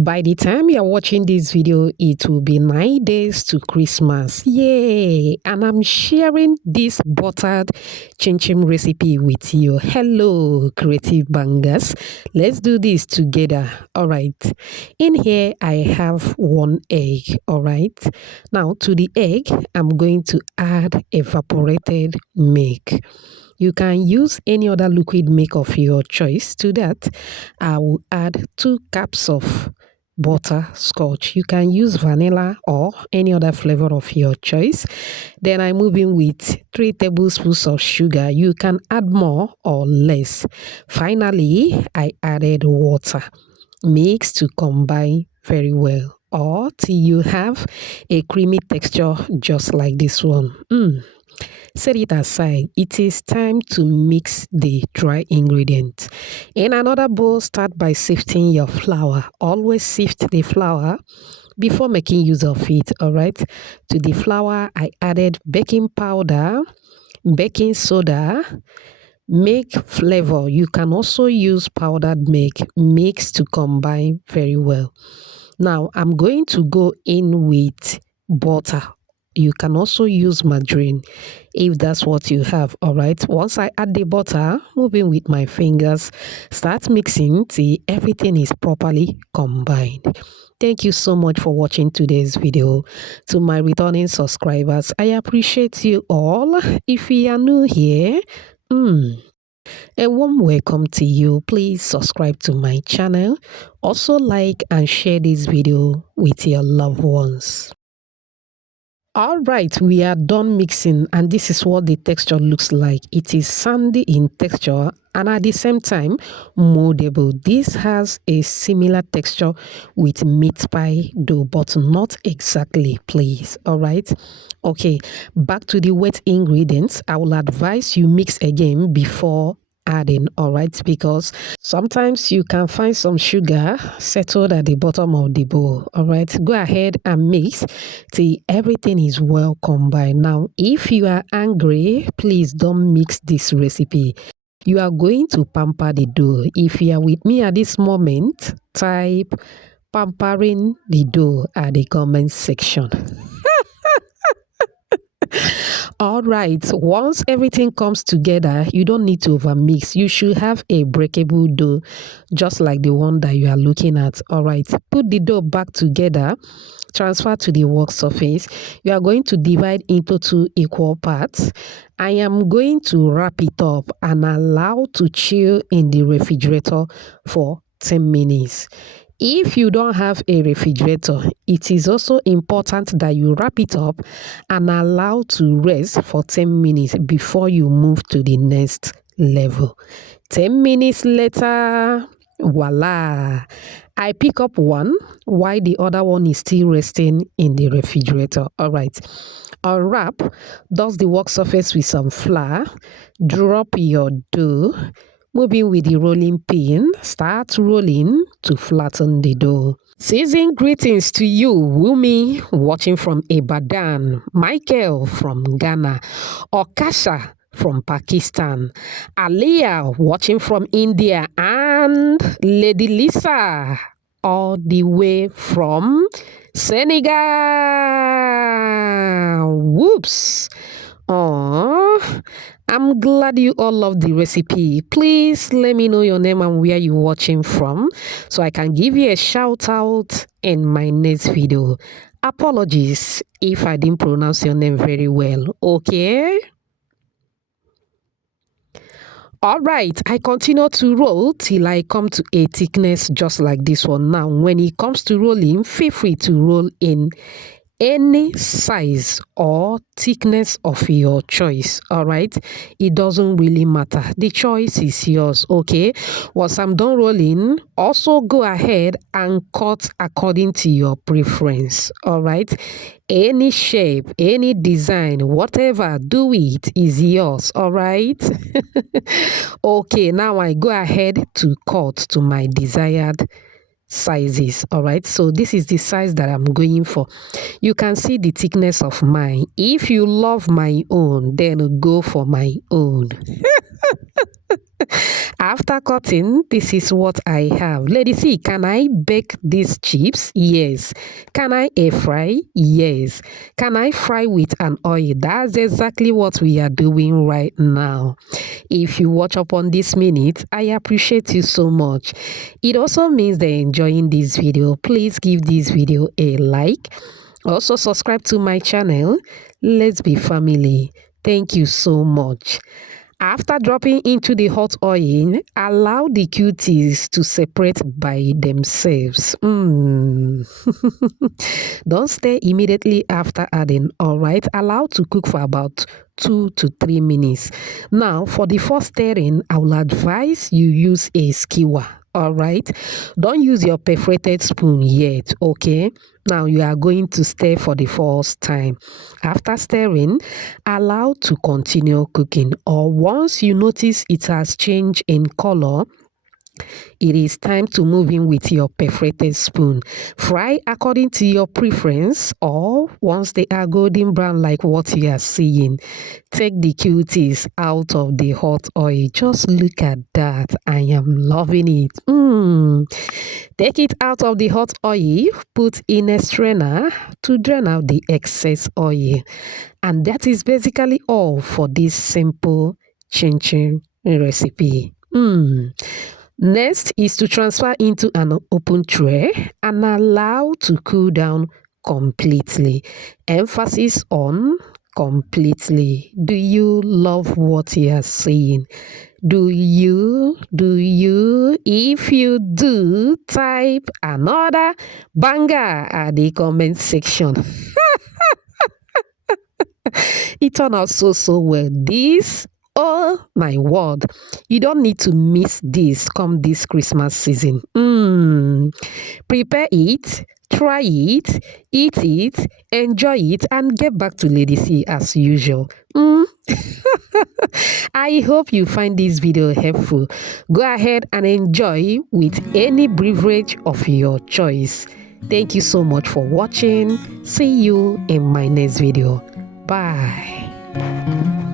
By the time you're watching this video, it will be 9 days to Christmas. Yay! And I'm sharing this buttered chinchin recipe with you. Hello, creative bangers. Let's do this together. All right. In here, I have 1 egg. All right. Now, to the egg, I'm going to add evaporated milk. You can use any other liquid milk of your choice. To that, I will add 2 cups of butterscotch. You can use vanilla or any other flavor of your choice. Then I move in with 3 tablespoons of sugar. You can add more or less. Finally, I added water. Mix to combine very well or till you have a creamy texture just like this one. Set it aside. It is time to mix the dry ingredients. In another bowl, start by sifting your flour. Always sift the flour before making use of it, all right? To the flour, I added baking powder, baking soda, make flavor. You can also use powdered milk. Mix to combine very well. Now, I'm going to go in with butter. You can also use margarine if that's what you have, all right? Once I add the butter, moving with my fingers, start mixing till everything is properly combined. Thank you so much for watching today's video. To my returning subscribers, I appreciate you all. If you are new here, a warm welcome to you. Please subscribe to my channel. Also like and share this video with your loved ones. All right, we are done mixing and this is what the texture looks like. It is sandy in texture and at the same time moldable. This has a similar texture with meat pie dough, but not exactly, please. All right. Okay, back to the wet ingredients. I will advise you mix again before adding, all right, because sometimes you can find some sugar settled at the bottom of the bowl. All right, go ahead and mix till everything is well combined. Now, if you are angry, please don't mix this recipe. You are going to pamper the dough. If you are with me at this moment, type pampering the dough at the comment section. All right, once everything comes together, you don't need to overmix. You should have a breakable dough just like the one that you are looking at. All right, put the dough back together, transfer to the work surface. You are going to divide into 2 equal parts. I am going to wrap it up and allow to chill in the refrigerator for 10 minutes. If you don't have a refrigerator, it is also important that you wrap it up and allow to rest for 10 minutes before you move to the next level. 10 minutes later, voila! I pick up one while the other one is still resting in the refrigerator. All right. Unwrap, dust the work surface with some flour, drop your dough. Moving with the rolling pin, start rolling to flatten the dough. Season greetings to you, Wumi, watching from Ibadan, Michael from Ghana, Okasha from Pakistan, Aliyah watching from India, and Lady Lisa all the way from Senegal. Whoops! Oh, I'm glad you all love the recipe. Please let me know your name and where you're watching from so I can give you a shout out in my next video. Apologies if I didn't pronounce your name very well, okay? All right, I continue to roll till I come to a thickness just like this one. Now, when it comes to rolling, feel free to roll in any size or thickness of your choice. All right, it doesn't really matter, the choice is yours. Okay, once I'm done rolling, also go ahead and cut according to your preference. All right, any shape, any design, whatever, do it, is yours. All right. Okay, now I go ahead to cut to my desired sizes. All right, so this is the size that I'm going for. You can see the thickness of mine. If you love my own, then go for my own. After cutting, this is what I have. Ladies, see, can I bake these chips? Yes. Can I air fry? Yes. Can I fry with an oil? That's exactly what we are doing right now. If you watch up on this minute, I appreciate you so much. It also means they're enjoying this video. Please give this video a like. Also subscribe to my channel. Let's be family. Thank you so much. After dropping into the hot oil, allow the cuties to separate by themselves. Don't stir immediately after adding, alright? Allow to cook for about 2 to 3 minutes. Now, for the first stirring, I will advise you use a skewer. All right, don't use your perforated spoon yet. Okay, now you are going to stir for the first time. After stirring, allow to continue cooking, or once you notice it has changed in color, it is time to move in with your perforated spoon. Fry according to your preference, or once they are golden brown like what you are seeing, take the cuties out of the hot oil. Just look at that. I am loving it. Take it out of the hot oil, put in a strainer to drain out the excess oil. And that is basically all for this simple chinchin recipe. Next is to transfer into an open tray and allow to cool down completely. Emphasis on completely. Do you love what you are seeing? Do you? If you do, type another banger at the comment section. It turned out so well. Oh my word, you don't need to miss this come this Christmas season. Prepare it, try it, eat it, enjoy it, and get back to Lady C as usual. I hope you find this video helpful. Go ahead and enjoy with any beverage of your choice. Thank you so much for watching. See you in my next video. Bye.